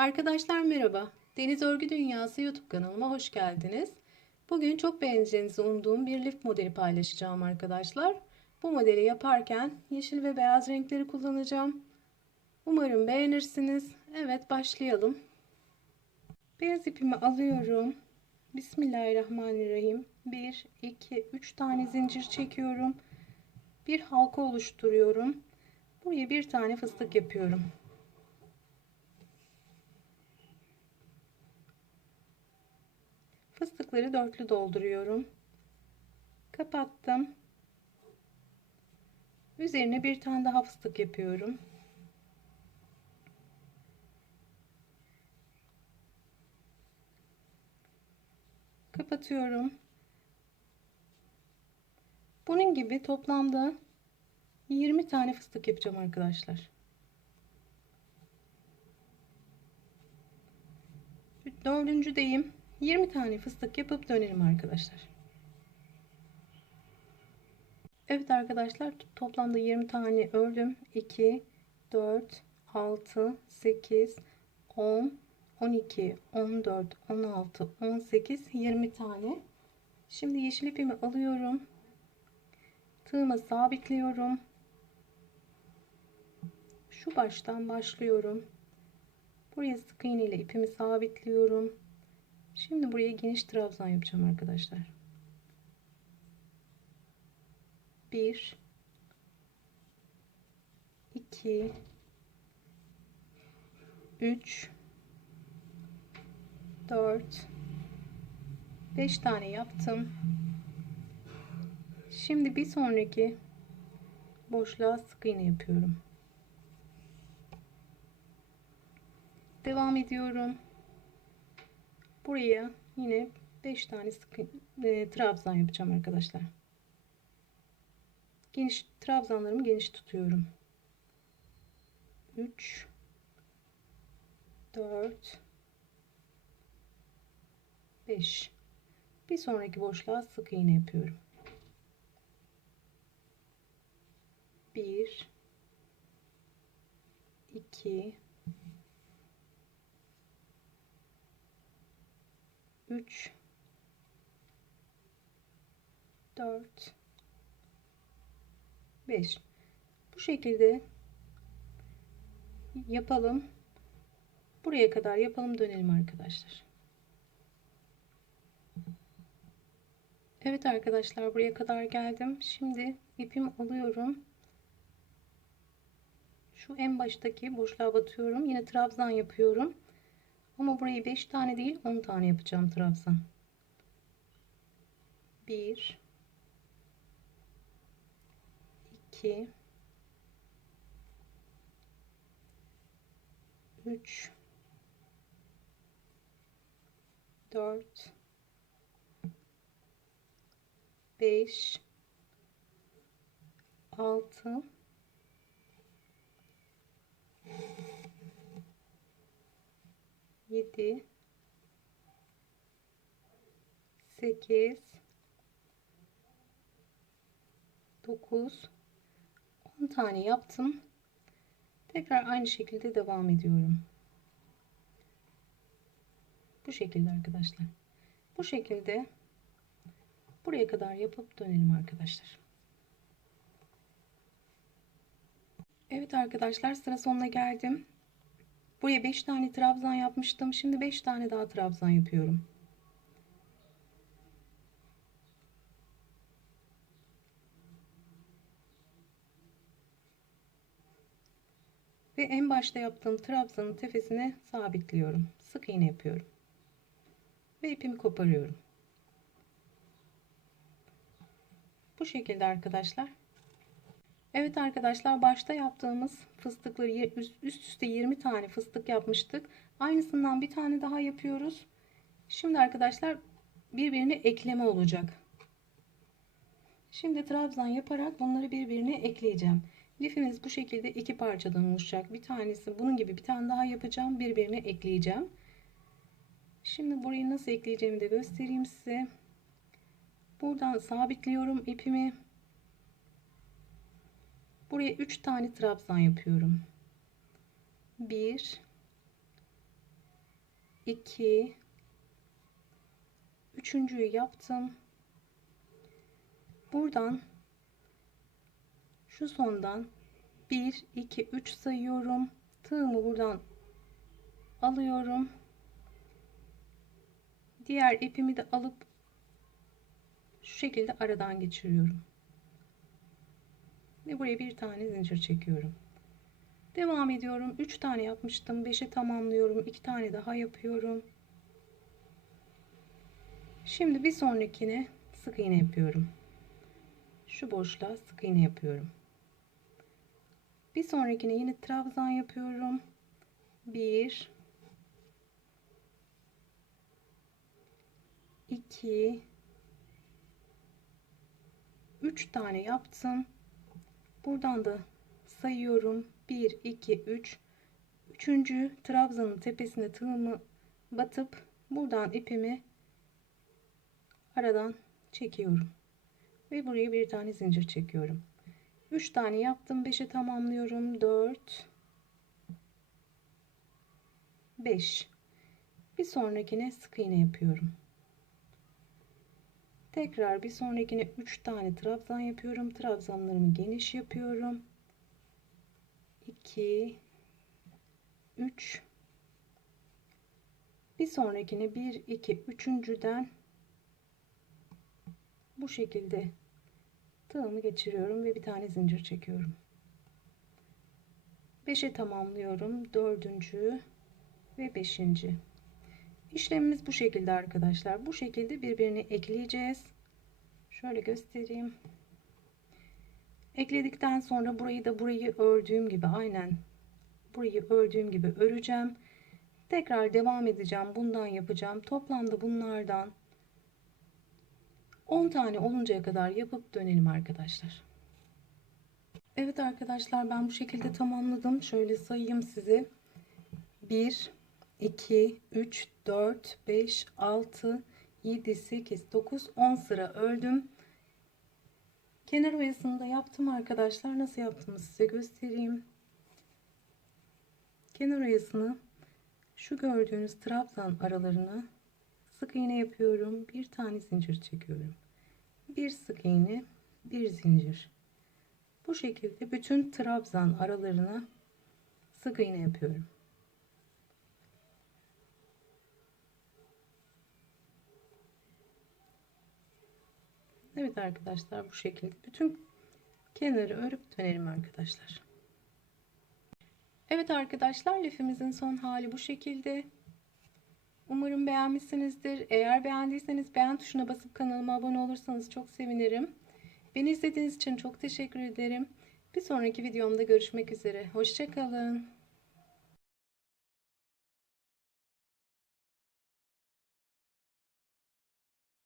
Arkadaşlar merhaba. Deniz Örgü Dünyası YouTube kanalıma hoş geldiniz. Bugün çok beğeneceğinizi umduğum bir lif modeli paylaşacağım arkadaşlar. Bu modeli yaparken yeşil ve beyaz renkleri kullanacağım. Umarım beğenirsiniz. Evet başlayalım. Beyaz ipimi alıyorum. Bismillahirrahmanirrahim. 1, 2, 3 tane zincir çekiyorum. Bir halka oluşturuyorum. Buraya bir tane fıstık yapıyorum. Fıstıkları dörtlü dolduruyorum. Kapattım. Üzerine bir tane daha fıstık yapıyorum. Kapatıyorum. Bunun gibi toplamda 20 tane fıstık yapacağım arkadaşlar. Dördüncüdeyim. 20 tane fıstık yapıp dönelim arkadaşlar. Evet arkadaşlar toplamda 20 tane ördüm. 2, 4, 6, 8, 10, 12, 14, 16, 18, 20 tane. Şimdi yeşil ipimi alıyorum. Tığıma sabitliyorum. Şu baştan başlıyorum. Buraya sık iğne ile ipimi sabitliyorum. Şimdi buraya geniş trabzan yapacağım arkadaşlar. 1 2 3 4 5 tane yaptım. Şimdi bir sonraki boşluğa sık iğne yapıyorum. Devam ediyorum. Buraya yine 5 tane sık e, trabzan yapacağım arkadaşlar. Geniş trabzanlarımı geniş tutuyorum. 3 4 5 Bir sonraki boşluğa sık iğne yapıyorum. 1 2 3 4 5 bu şekilde yapalım. Buraya kadar yapalım dönelim arkadaşlar. Evet arkadaşlar buraya kadar geldim. Şimdi ipimi alıyorum. Şu en baştaki boşluğa batıyorum. Yine trabzan yapıyorum ama burayı 5 tane değil 10 tane yapacağım trabzan. 1 2 3 4 5 6 7 8 9 10 tane yaptım. Tekrar aynı şekilde devam ediyorum. Bu şekilde arkadaşlar. Bu şekilde buraya kadar yapıp dönelim arkadaşlar. Evet arkadaşlar sıra sonuna geldim. Buraya 5 tane trabzan yapmıştım. Şimdi 5 tane daha trabzan yapıyorum. Ve en başta yaptığım trabzanın tepesine sabitliyorum. Sık iğne yapıyorum. Ve ipimi koparıyorum. Bu şekilde arkadaşlar. Evet arkadaşlar başta yaptığımız fıstıkları üst üste 20 tane fıstık yapmıştık. Aynısından bir tane daha yapıyoruz. Şimdi arkadaşlar birbirine ekleme olacak. Şimdi trabzan yaparak bunları birbirine ekleyeceğim. Lifimiz bu şekilde iki parçadan oluşacak. Bir tanesi bunun gibi bir tane daha yapacağım. Birbirine ekleyeceğim. Şimdi burayı nasıl ekleyeceğimi de göstereyim size. Buradan sabitliyorum ipimi. Buraya 3 tane trabzan yapıyorum. 1 2 üçüncüyü yaptım. Buradan şu sondan 1 2 3 sayıyorum. Tığımı buradan alıyorum. Diğer ipimi de alıp şu şekilde aradan geçiriyorum. Ve buraya bir tane zincir çekiyorum. Devam ediyorum. 3 tane yapmıştım. 5'e tamamlıyorum. 2 tane daha yapıyorum. Şimdi bir sonrakine sık iğne yapıyorum. Şu boşluğa sık iğne yapıyorum. Bir sonrakine yine trabzan yapıyorum. 1 2 3 tane yaptım. Buradan da sayıyorum. 1 2 3 Üçüncü trabzanın tepesine tığımı batıp buradan ipimi aradan çekiyorum. Ve buraya bir tane zincir çekiyorum. 3 tane yaptım. 5'e tamamlıyorum. 4 5 Bir sonrakine sık iğne yapıyorum. Tekrar bir sonrakine 3 tane trabzan yapıyorum. Trabzanlarımı geniş yapıyorum. 2 3 bir sonrakine 1 2 üçüncüden bu şekilde tığımı geçiriyorum ve bir tane zincir çekiyorum 5'e tamamlıyorum dördüncü ve beşinci işlemimiz bu şekilde arkadaşlar. Bu şekilde birbirini ekleyeceğiz. Şöyle göstereyim. Ekledikten sonra burayı da burayı ördüğüm gibi aynen burayı ördüğüm gibi öreceğim. Tekrar devam edeceğim bundan yapacağım. Toplamda bunlardan 10 tane oluncaya kadar yapıp dönelim arkadaşlar. Evet arkadaşlar ben bu şekilde tamamladım. Şöyle sayayım size 1 2 3 4 5 6 7 8 9 10 sıra ördüm. Kenar oyasını da yaptım arkadaşlar. Nasıl yaptığımı size göstereyim. Kenar oyasını şu gördüğünüz trabzan aralarına sık iğne yapıyorum. Bir tane zincir çekiyorum. Bir sık iğne bir zincir. Bu şekilde bütün trabzan aralarına sık iğne yapıyorum Evet arkadaşlar bu şekilde bütün kenarı örüp dönelim arkadaşlar Evet arkadaşlar lifimizin son hali bu şekilde. Umarım beğenmişsinizdir. Eğer beğendiyseniz beğen tuşuna basıp kanalıma abone olursanız çok sevinirim. Beni izlediğiniz için çok teşekkür ederim. Bir sonraki videomda görüşmek üzere. Hoşçakalın.